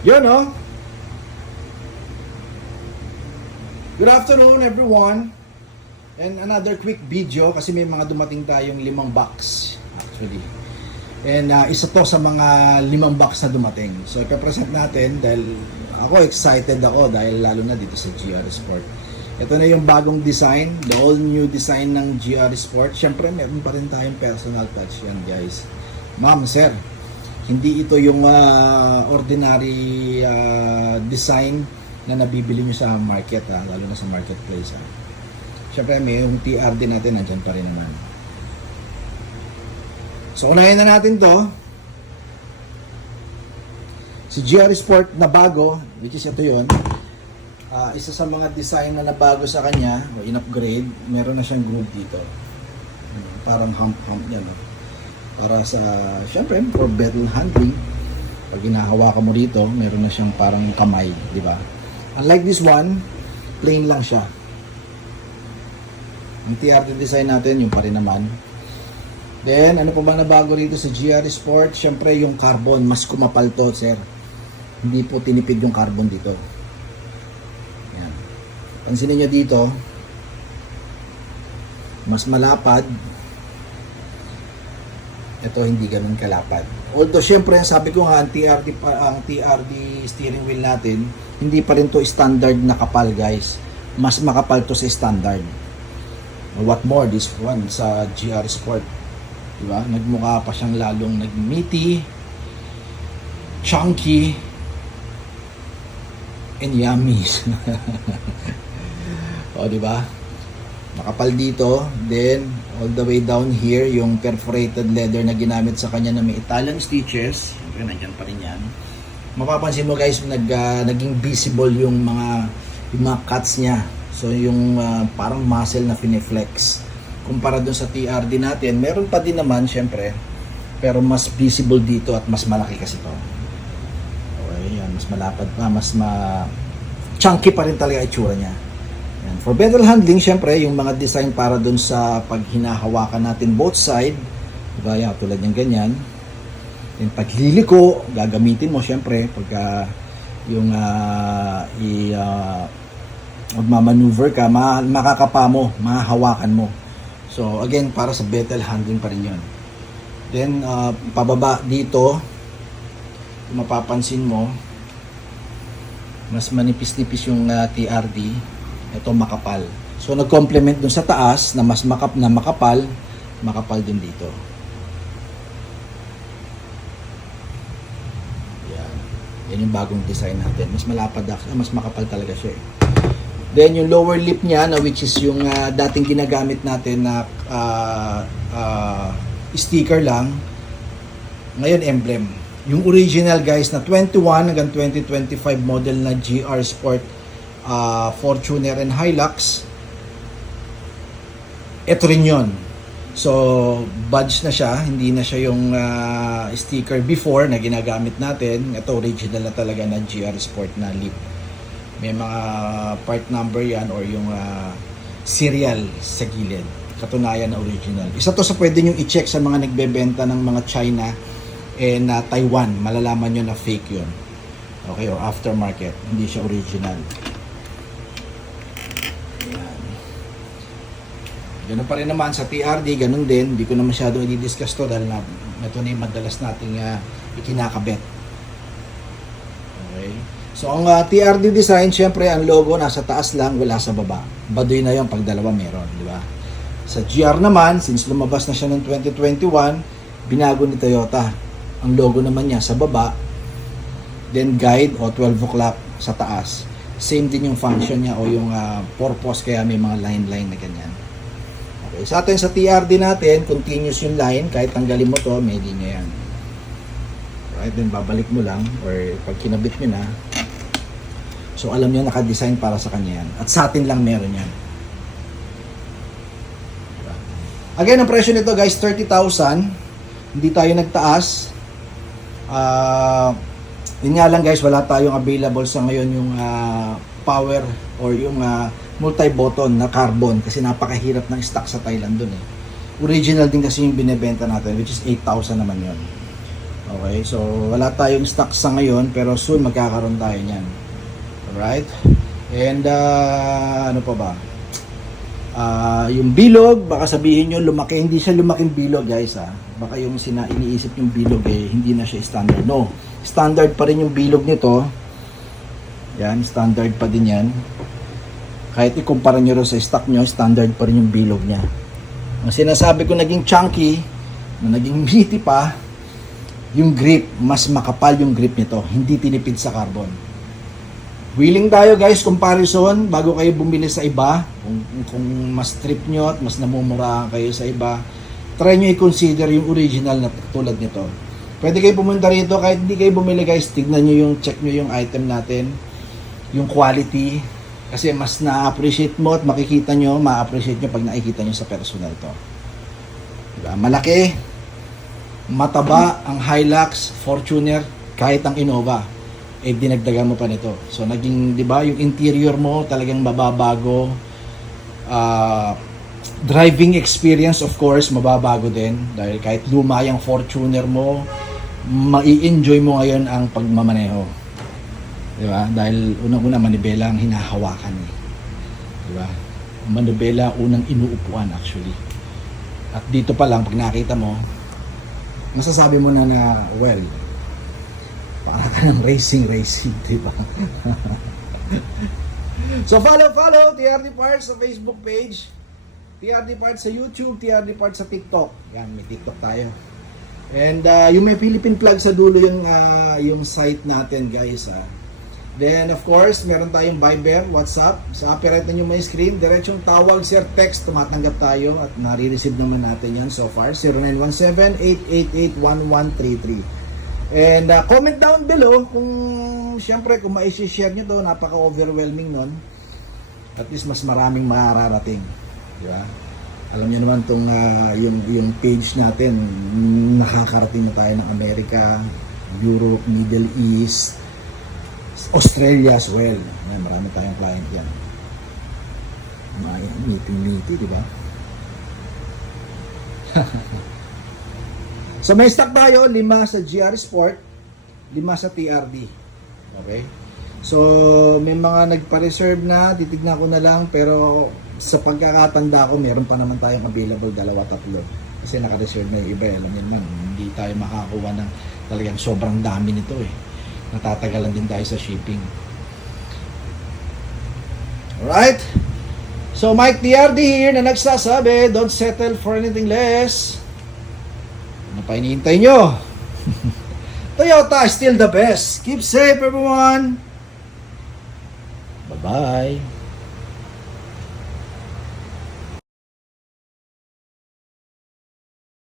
Yun, no? Good afternoon, everyone. And another quick video kasi may mga dumating tayong 5 box actually. And isa to sa mga 5 box na dumating. So ipapresent natin dahil ako excited ako dahil lalo na dito sa GR Sport. Ito na yung bagong design, the all new design ng GR Sport. Siyempre meron pa rin tayong personal touch yan, guys. Ma'am, sir, hindi ito yung ordinary design na nabibili nyo sa market, lalo na sa marketplace. Siyempre may yung TRD natin nandyan pa rin naman. So unahin na natin to. Si GR Sport na bago, which is ito yun. Isa sa mga design na nabago sa kanya, o in-upgrade, meron na siyang groove dito. Parang hump yan. Para sa, syempre, for better handling. Pag hinahawakan mo dito, meron na siyang parang kamay, di ba? Unlike this one, plain lang siya. Ang TRD design natin, yung pa rin naman. Then, ano pa ba na bago rito sa GR Sport? Syempre, yung carbon, mas kumapal to, sir. Hindi po tinipid yung carbon dito. Yan. Pansinin nyo dito, mas malapad. Ito, hindi ganun kalapad. Although, syempre, sabi ko nga, ang TRD steering wheel natin, hindi pa rin to standard na kapal, guys. Mas makapal to sa standard. What more, this one sa GR Sport. Diba? Nagmukha pa siyang lalong nag-meaty, chunky, and yummy. O, diba? Makapal dito. Then, all the way down here, yung perforated leather na ginamit sa kanya na may Italian stitches. Siyempre, nandyan pa rin yan. Mapapansin mo, guys, naging visible yung mga cuts niya. So, yung parang muscle na fineflex. Kumpara dun sa TRD natin, meron pa din naman, syempre, pero mas visible dito at mas malaki kasi to. Okay, yan, mas malapad pa, chunky pa rin talaga itsura niya. Yan. For better handling, syempre, yung mga design para dun sa pag hinahawakan natin both side, diba, yan, tulad ng ganyan. Then, pag liliko, gagamitin mo, syempre, pagka yung magmamaneuver ka, makakapa mo, mahahawakan mo. So, again, para sa better handling pa rin yun. Then, pababa dito, kung mapapansin mo, mas manipis-nipis yung TRD. Ito, makapal. So, nag-complement dun sa taas na mas makapal din dito. Yan. Yan yung bagong design natin. Mas malapad, mas makapal talaga siya. Then yung lower lip niya na which is yung dating ginagamit natin na sticker lang, ngayon emblem. Yung original, guys, na 21 hanggang 2025 model na GR Sport Fortuner and Hilux, ito rin yun. So badge na siya, hindi na siya yung sticker before na ginagamit natin. Ito original na talaga na GR Sport na lip. May mga part number yan or yung serial sa gilid. Katunayan na original. Isa to sa pwede nyo i-check sa mga nagbebenta ng mga China and Taiwan. Malalaman nyo na fake yun. Okay, or aftermarket. Hindi siya original. Yan. Ganun pa rin naman sa TRD. Ganun din. Hindi ko na masyado i-discuss to dahil ito na yung madalas nating ikinakabit. Okay. So, ang TRD design, syempre, ang logo nasa taas lang, wala sa baba. Baduy na yun pag dalawa meron, di ba? Sa GR naman, since lumabas na siya noong 2021, binago ni Toyota. Ang logo naman niya sa baba, then guide o 12 o'clock sa taas. Same din yung function niya o yung purpose, kaya may mga line-line na ganyan. Okay, sa atin sa TRD natin, continuous yung line, kahit tanggalin mo to, may linya yan. Right, then babalik mo lang, or pag kinabit mo na, so alam niya naka-design para sa kanya yan. At sa atin lang meron yan. Again, ang presyo nito, guys, 30,000. Hindi tayo nagtaas. Yun nga lang, guys, wala tayong available sa ngayon yung power or yung multi-button na carbon kasi napakahirap ng stock sa Thailand dun eh. Original din kasi yung binebenta natin, which is 8,000 naman yun. Okay, so wala tayong stock sa ngayon pero soon magkakaroon tayo niyan. Alright? And ano pa ba? Yung bilog, baka sabihin nyo lumaki, hindi siya lumaking bilog guys ha. Baka yung iniisip yung bilog hindi na siya standard. No, standard pa rin yung bilog nito. Yan, standard pa din yan. Kahit ikumpara nyo sa stock nyo, standard pa rin yung bilog niya. Ang sinasabi ko naging chunky, na naging meaty pa, yung grip, mas makapal yung grip nito, hindi tinipid sa carbon. Willing tayo guys, comparison, bago kayo bumili sa iba, kung mas trip nyo at mas namumurahan kayo sa iba, try nyo i-consider yung original na tulad nito. Pwede kayo pumunta rito, kahit hindi kayo bumili guys, tignan nyo yung, check nyo yung item natin, yung quality, kasi mas na-appreciate mo at makikita nyo, ma-appreciate nyo pag nakikita nyo sa personal to. Diba? Malaki, mataba ang Hilux, Fortuner, kahit ang Innova, dinagdagan mo pa nito. So naging, 'di ba, yung interior mo talagang mababago. Driving experience of course mababago din dahil kahit luma yung Fortuner mo, mai-enjoy mo ngayon ang pagmamaneho. 'Di ba? Dahil unang-una manibela ang hinahawakan eh. 'Di ba? Manibela unang inuupuan actually. At dito pa lang pag nakita mo, masasabi mo na well, para ka ng racing, di ba? So follow TRD Parts sa Facebook page, TRD Parts sa YouTube, TRD Parts sa TikTok. Yan, may TikTok tayo. And yung may Philippine flag sa dulo yung site natin guys. Then of course, meron tayong Viber, WhatsApp. Sa upper right na yung may screen, diretsong tawag, sir, text, tumatanggap tayo at nare-receive naman natin yan so far. 0917-888-1133. And comment down below kung syempre kung ma-share nyo to, napaka-overwhelming nun. At least mas maraming mararating. Di ba? Alam niyo naman tong yung page natin, nakakarating na tayo ng Amerika, Europe, Middle East, Australia as well. Marami tayong client yan. Meeting, di ba? So may stock tayo, 5 sa GR Sport, 5 sa TRD. Okay? So may mga nagpa-reserve na, titignan ko na lang, pero sa pagkakatanda ko, meron pa naman tayong available 2-3. Kasi naka-reserve na yung iba, alam niyo naman, hindi tayo makakuha ng talagang sobrang dami nito eh. Natatagalan din tayo sa shipping. Alright? So Mike TRD here na nagsasabi, don't settle for anything less. Ano pa hinihintay nyo? Toyota is still the best. Keep safe everyone. Bye-bye.